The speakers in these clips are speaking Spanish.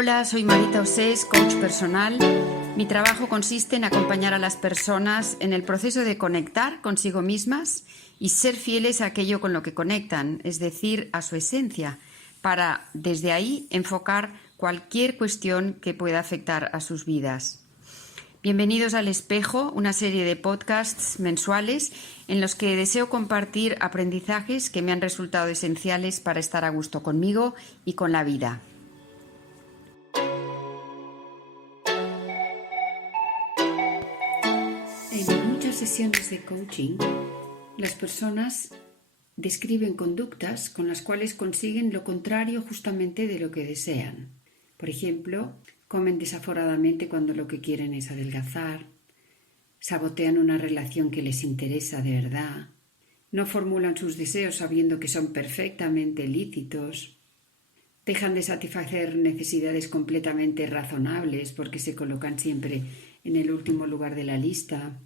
Hola, soy Marita Osés, coach personal. Mi trabajo consiste en acompañar a las personas en el proceso de conectar consigo mismas y ser fieles a aquello con lo que conectan, es decir, a su esencia, para desde ahí enfocar cualquier cuestión que pueda afectar a sus vidas. Bienvenidos al Espejo, una serie de podcasts mensuales en los que deseo compartir aprendizajes que me han resultado esenciales para estar a gusto conmigo y con la vida. En muchas sesiones de coaching, las personas describen conductas con las cuales consiguen lo contrario justamente de lo que desean. Por ejemplo, comen desaforadamente cuando lo que quieren es adelgazar, sabotean una relación que les interesa de verdad, no formulan sus deseos sabiendo que son perfectamente lícitos, dejan de satisfacer necesidades completamente razonables porque se colocan siempre en el último lugar de la lista,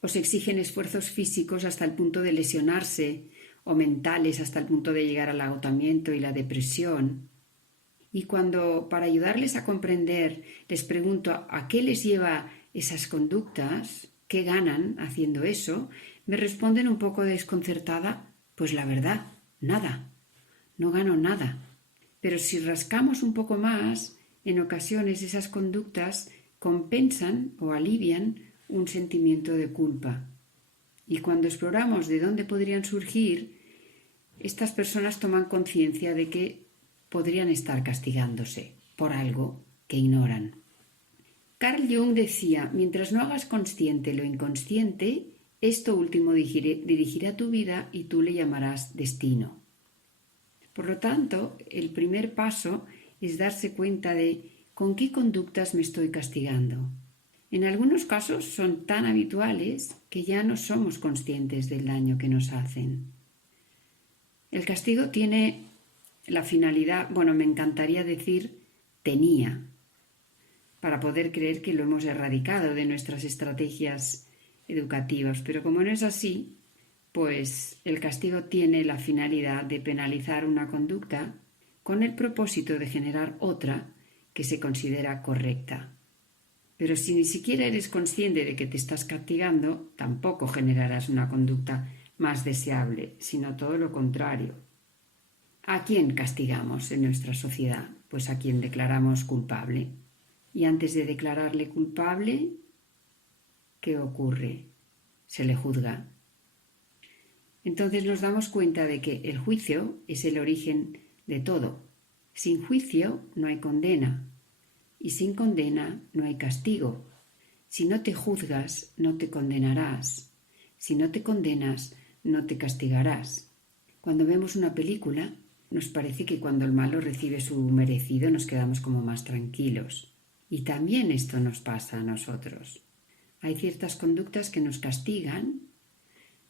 o se exigen esfuerzos físicos hasta el punto de lesionarse o mentales hasta el punto de llegar al agotamiento y la depresión. Y cuando, para ayudarles a comprender, les pregunto a qué les lleva esas conductas, qué ganan haciendo eso, me responden un poco desconcertada, pues la verdad, nada, no gano nada. Pero si rascamos un poco más, en ocasiones esas conductas compensan o alivian un sentimiento de culpa. Y cuando exploramos de dónde podrían surgir, estas personas toman conciencia de que podrían estar castigándose por algo que ignoran. Carl Jung decía, mientras no hagas consciente lo inconsciente, esto último dirigirá tu vida y tú le llamarás destino. Por lo tanto, el primer paso es darse cuenta de con qué conductas me estoy castigando. En algunos casos son tan habituales que ya no somos conscientes del daño que nos hacen. El castigo tiene la finalidad, me encantaría decir tenía, para poder creer que lo hemos erradicado de nuestras estrategias educativas, pero como no es así, pues el castigo tiene la finalidad de penalizar una conducta con el propósito de generar otra que se considera correcta. Pero si ni siquiera eres consciente de que te estás castigando, tampoco generarás una conducta más deseable, sino todo lo contrario. ¿A quién castigamos en nuestra sociedad? Pues a quien declaramos culpable. Y antes de declararle culpable, ¿qué ocurre? Se le juzga. Entonces nos damos cuenta de que el juicio es el origen de todo. Sin juicio no hay condena. Y sin condena no hay castigo. Si no te juzgas, no te condenarás. Si no te condenas, no te castigarás. Cuando vemos una película, nos parece que cuando el malo recibe su merecido nos quedamos como más tranquilos. Y también esto nos pasa a nosotros. Hay ciertas conductas que nos castigan,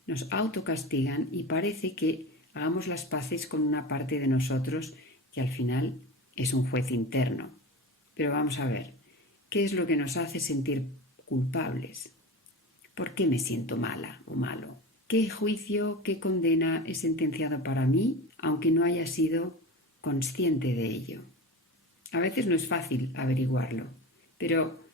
nos autocastigan y parece que hagamos las paces con una parte de nosotros que al final es un juez interno. Pero vamos a ver, ¿qué es lo que nos hace sentir culpables? ¿Por qué me siento mala o malo? ¿Qué juicio, qué condena he sentenciado para mí, aunque no haya sido consciente de ello? A veces no es fácil averiguarlo, pero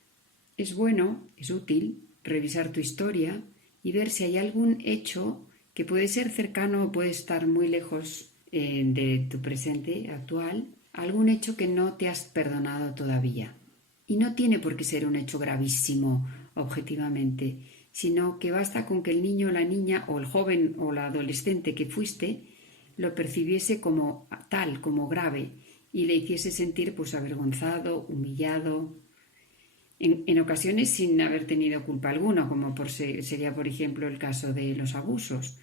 es bueno, es útil revisar tu historia y ver si hay algún hecho que puede ser cercano o puede estar muy lejos de tu presente actual, algún hecho que no te has perdonado todavía. Y no tiene por qué ser un hecho gravísimo objetivamente, sino que basta con que el niño o la niña o el joven o la adolescente que fuiste lo percibiese como tal, como grave, y le hiciese sentir avergonzado, humillado, en ocasiones sin haber tenido culpa alguna, como sería por ejemplo el caso de los abusos.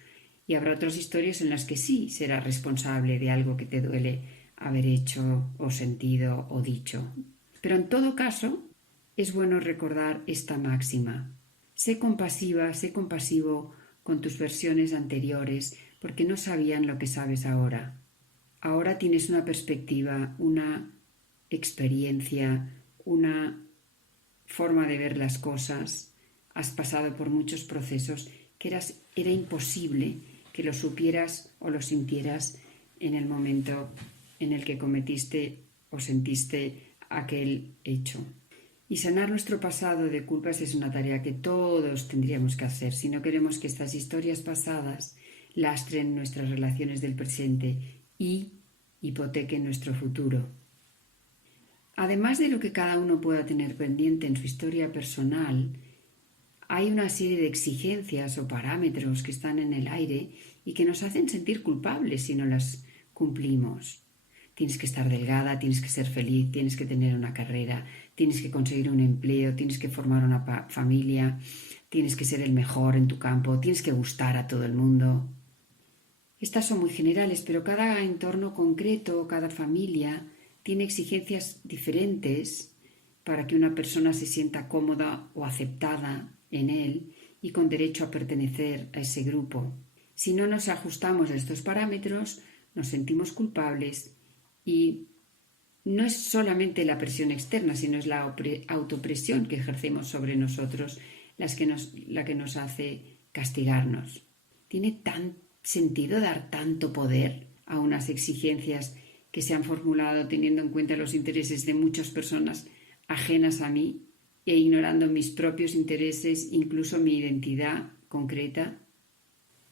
Y habrá otras historias en las que sí serás responsable de algo que te duele haber hecho o sentido o dicho. Pero en todo caso es bueno recordar esta máxima. Sé compasiva, sé compasivo con tus versiones anteriores porque no sabían lo que sabes ahora. Ahora tienes una perspectiva, una experiencia, una forma de ver las cosas. Has pasado por muchos procesos que era imposible que lo supieras o lo sintieras en el momento en el que cometiste o sentiste aquel hecho. Y sanar nuestro pasado de culpas es una tarea que todos tendríamos que hacer si no queremos que estas historias pasadas lastren nuestras relaciones del presente y hipotequen nuestro futuro. Además de lo que cada uno pueda tener pendiente en su historia personal, hay una serie de exigencias o parámetros que están en el aire y que nos hacen sentir culpables si no las cumplimos. Tienes que estar delgada, tienes que ser feliz, tienes que tener una carrera, tienes que conseguir un empleo, tienes que formar una familia, tienes que ser el mejor en tu campo, tienes que gustar a todo el mundo. Estas son muy generales, pero cada entorno concreto, cada familia, tiene exigencias diferentes para que una persona se sienta cómoda o aceptada en él y con derecho a pertenecer a ese grupo. Si no nos ajustamos a estos parámetros, nos sentimos culpables y no es solamente la presión externa, sino es la autopresión que ejercemos sobre nosotros la que nos hace castigarnos. ¿Tiene tan sentido dar tanto poder a unas exigencias que se han formulado teniendo en cuenta los intereses de muchas personas ajenas a mí e ignorando mis propios intereses, incluso mi identidad concreta?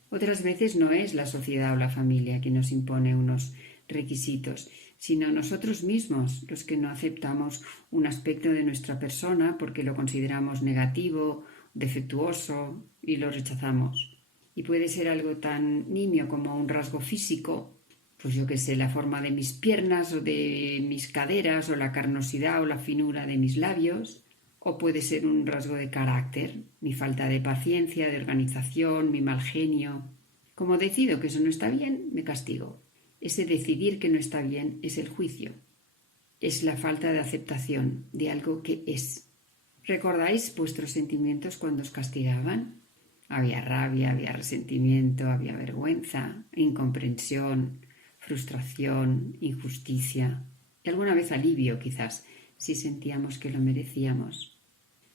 Otras veces no es la sociedad o la familia que nos impone unos requisitos, sino nosotros mismos los que no aceptamos un aspecto de nuestra persona porque lo consideramos negativo, defectuoso y lo rechazamos. Y puede ser algo tan nimio como un rasgo físico, pues yo qué sé, la forma de mis piernas o de mis caderas o la carnosidad o la finura de mis labios, o puede ser un rasgo de carácter, mi falta de paciencia, de organización, mi mal genio. Como decido que eso no está bien, me castigo. Ese decidir que no está bien es el juicio. Es la falta de aceptación de algo que es. ¿Recordáis vuestros sentimientos cuando os castigaban? Había rabia, había resentimiento, había vergüenza, incomprensión, frustración, injusticia y alguna vez alivio quizás si sentíamos que lo merecíamos.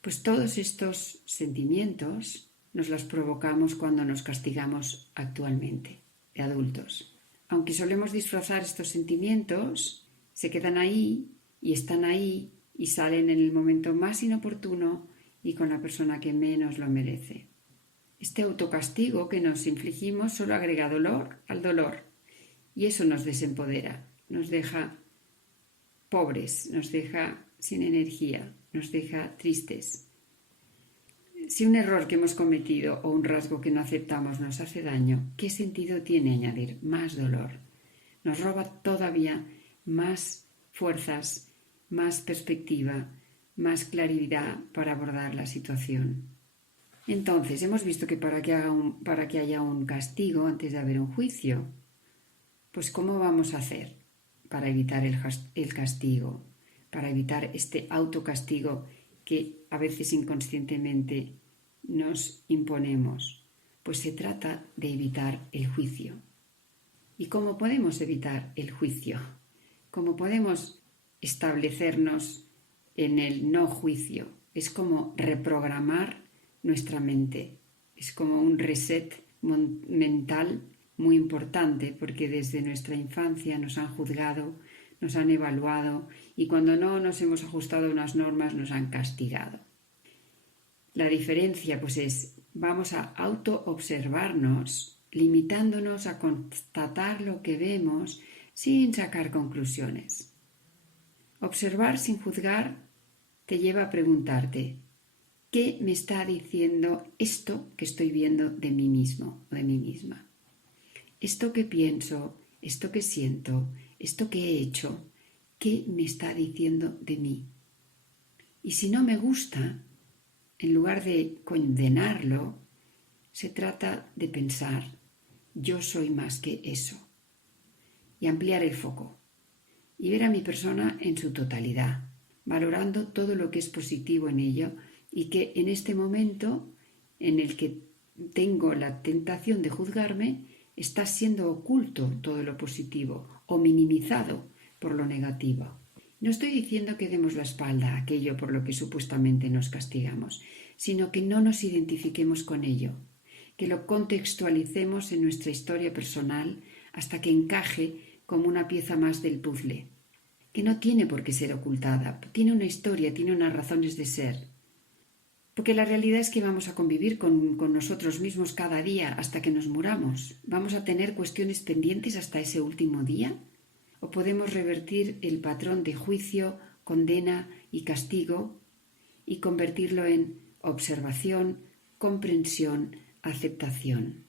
Pues todos estos sentimientos nos los provocamos cuando nos castigamos actualmente, de adultos. Aunque solemos disfrazar estos sentimientos, se quedan ahí y están ahí y salen en el momento más inoportuno y con la persona que menos lo merece. Este autocastigo que nos infligimos solo agrega dolor al dolor y eso nos desempodera, nos deja pobres, nos deja sin energía, nos deja tristes. Si un error que hemos cometido o un rasgo que no aceptamos nos hace daño, ¿qué sentido tiene añadir más dolor? Nos roba todavía más fuerzas, más perspectiva, más claridad para abordar la situación. Entonces, hemos visto que para que haya un castigo antes de haber un juicio, pues ¿cómo vamos a hacer para evitar el castigo, para evitar este autocastigo que a veces inconscientemente nos imponemos? Pues se trata de evitar el juicio. ¿Y cómo podemos evitar el juicio? ¿Cómo podemos establecernos en el no juicio? Es como reprogramar nuestra mente. Es como un reset mental muy importante porque desde nuestra infancia nos han juzgado, nos han evaluado y cuando no nos hemos ajustado a unas normas nos han castigado. La diferencia pues es, vamos a autoobservarnos, limitándonos a constatar lo que vemos sin sacar conclusiones. Observar sin juzgar te lleva a preguntarte, ¿qué me está diciendo esto que estoy viendo de mí mismo o de mí misma? Esto que pienso, esto que siento, esto que he hecho, ¿qué me está diciendo de mí? Y si no me gusta, en lugar de condenarlo, se trata de pensar, yo soy más que eso, y ampliar el foco, y ver a mi persona en su totalidad, valorando todo lo que es positivo en ello y que en este momento en el que tengo la tentación de juzgarme, está siendo oculto todo lo positivo o minimizado por lo negativo. No estoy diciendo que demos la espalda a aquello por lo que supuestamente nos castigamos, sino que no nos identifiquemos con ello, que lo contextualicemos en nuestra historia personal hasta que encaje como una pieza más del puzzle. que no tiene por qué ser ocultada, tiene una historia, tiene unas razones de ser. Porque la realidad es que vamos a convivir con nosotros mismos cada día hasta que nos muramos. ¿Vamos a tener cuestiones pendientes hasta ese último día? ¿O podemos revertir el patrón de juicio, condena y castigo y convertirlo en observación, comprensión, aceptación?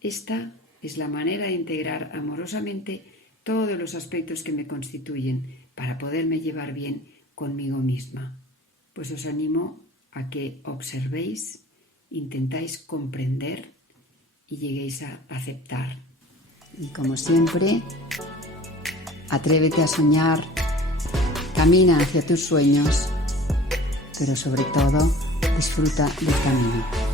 Esta es la manera de integrar amorosamente todos los aspectos que me constituyen para poderme llevar bien conmigo misma. Pues os animo a que observéis, intentáis comprender y lleguéis a aceptar. Y como siempre, atrévete a soñar, camina hacia tus sueños, pero sobre todo disfruta del camino.